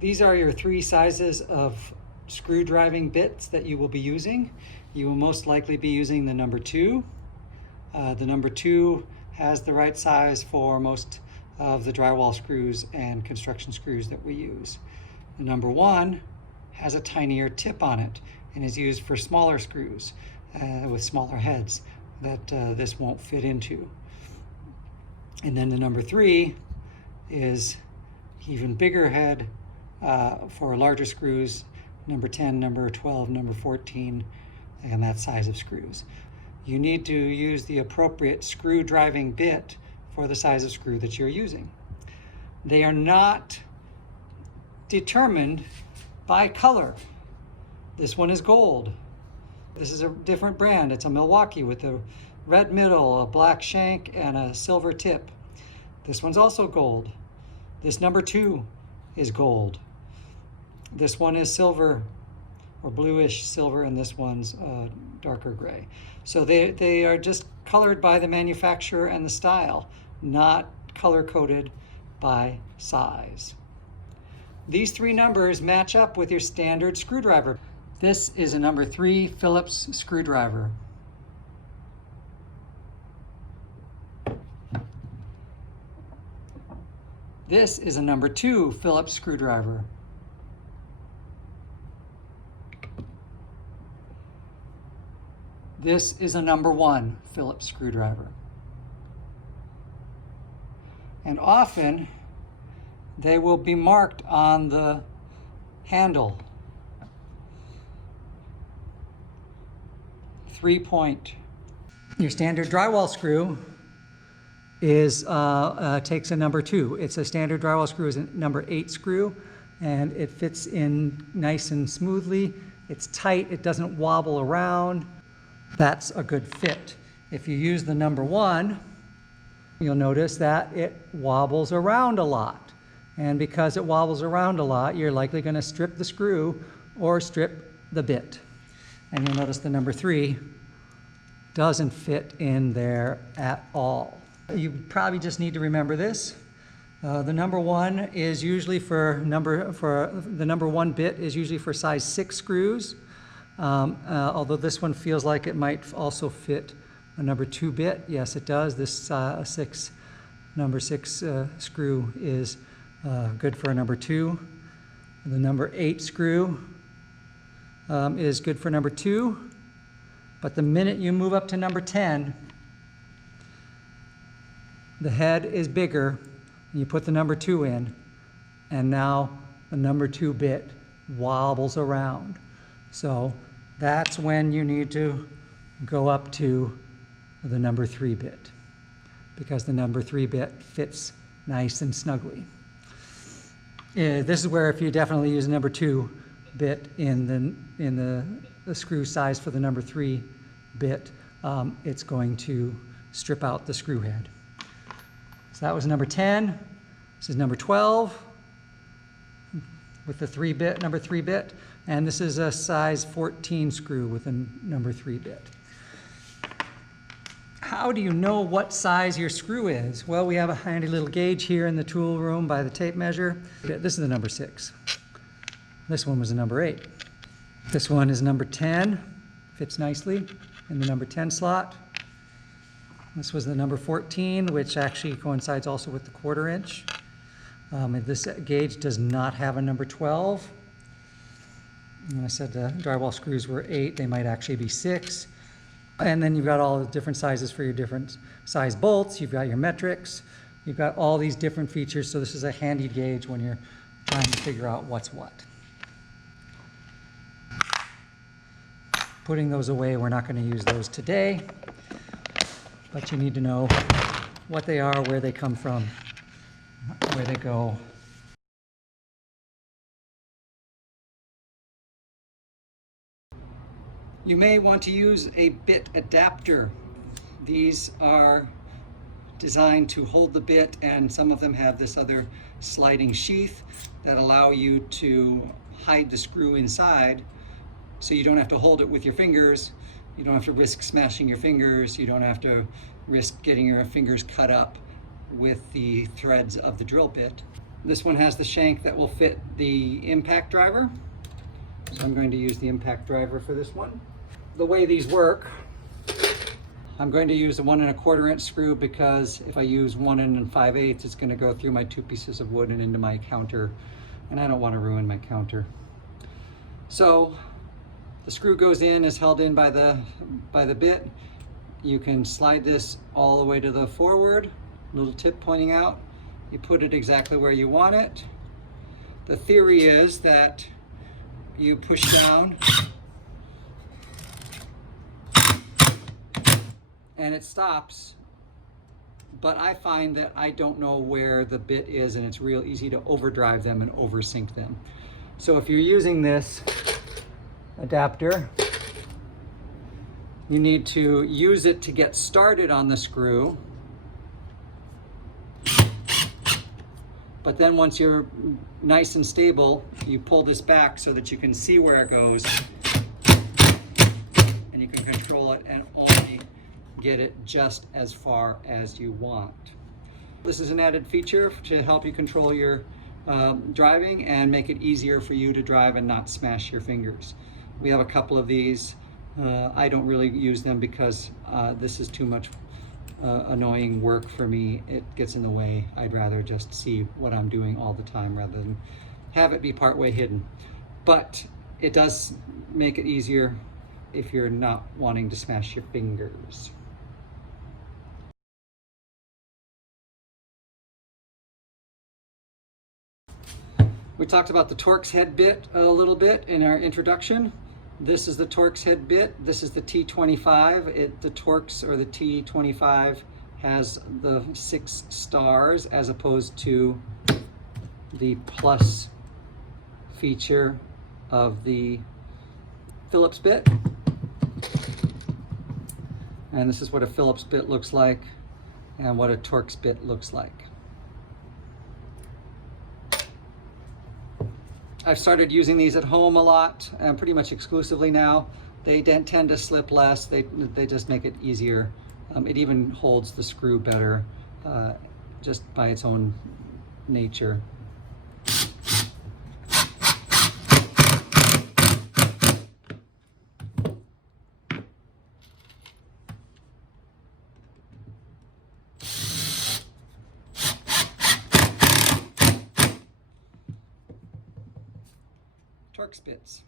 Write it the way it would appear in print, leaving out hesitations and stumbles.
These are your three sizes of screw driving bits that you will be using. You will most likely be using the number 2. The number 2 has the right size for most of the drywall screws and construction screws that we use. The number 1 has a tinier tip on it and is used for smaller screws with smaller heads that this won't fit into. And then the number 3 is even bigger head for larger screws, number 10, number 12, number 14, and that size of screws. You need to use the appropriate screw driving bit for the size of screw that you're using. They are not determined by color. This one is gold. This is a different brand. It's a Milwaukee with a red middle, a black shank, and a silver tip. This one's also gold. This number 2 is gold. This one is silver or bluish silver, and this one's darker gray. So they are just colored by the manufacturer and the style, not color coded by size. These 3 numbers match up with your standard screwdriver. This is a number 3 Phillips screwdriver. This is a number 2 Phillips screwdriver. This is a number 1 Phillips screwdriver. And often they will be marked on the handle. 3-point. Your standard drywall screw is takes a number 2. It's a standard drywall screw is a number 8 screw, and it fits in nice and smoothly. It's tight, it doesn't wobble around. That's a good fit. If you use the number 1, you'll notice that it wobbles around a lot. And because it wobbles around a lot, you're likely going to strip the screw or strip the bit. And you'll notice the number 3 doesn't fit in there at all. You probably just need to remember this. The number 1 is usually the number 1 bit is usually for size 6 screws. Although this one feels like it might also fit a number 2 bit. Yes, it does. This number 6 screw is good for a number 2. The number 8 screw is good for number 2. But the minute you move up to number 10, the head is bigger, and you put the number 2 in, and now the number 2 bit wobbles around. So that's when you need to go up to the number 3 bit, because the number 3 bit fits nice and snugly. This is where if you definitely use a number 2 bit in the screw size for the number 3 bit, it's going to strip out the screw head. So that was number 10. This is number 12 with the number 3 bit, and this is a size 14 screw with a number 3 bit. How do you know what size your screw is? Well, we have a handy little gauge here in the tool room by the tape measure. This is the number 6. This one was a number 8. This one is number 10, fits nicely in the number 10 slot. This was the number 14, which actually coincides also with the 1/4 inch. This gauge does not have a number 12. And I said the drywall screws were 8, they might actually be 6. And then you've got all the different sizes for your different size bolts. You've got your metrics. You've got all these different features. So this is a handy gauge when you're trying to figure out what's what. Putting those away, we're not going to use those today. But you need to know what they are, where they come from, where they go. You may want to use a bit adapter. These are designed to hold the bit, and some of them have this other sliding sheath that allow you to hide the screw inside, so you don't have to hold it with your fingers. You don't have to risk smashing your fingers. You don't have to risk getting your fingers cut up with the threads of the drill bit. This one has the shank that will fit the impact driver. So I'm going to use the impact driver for this one. The way these work, I'm going to use a 1 1/4 inch screw because if I use 1 5/8, it's going to go through my 2 pieces of wood and into my counter, and I don't want to ruin my counter. So the screw goes in, is held in by the bit. You can slide this all the way to the forward, little tip pointing out. You put it exactly where you want it. The theory is that you push down and it stops, but I find that I don't know where the bit is, and it's real easy to overdrive them and oversync them. So if you're using this adapter, you need to use it to get started on the screw, but then once you're nice and stable, you pull this back so that you can see where it goes, and you can control it and only get it just as far as you want. This is an added feature to help you control your driving and make it easier for you to drive and not smash your fingers. We have a couple of these. I don't really use them because this is too much annoying work for me. It gets in the way. I'd rather just see what I'm doing all the time rather than have it be partway hidden. But it does make it easier if you're not wanting to smash your fingers. We talked about the Torx head bit a little bit in our introduction. This is the Torx head bit. This is the T25. The Torx, or the T25, has the 6 stars as opposed to the plus feature of the Phillips bit. And this is what a Phillips bit looks like and what a Torx bit looks like. I've started using these at home a lot, and pretty much exclusively now. They tend to slip less. They just make it easier. It even holds the screw better just by its own nature. Torx bits.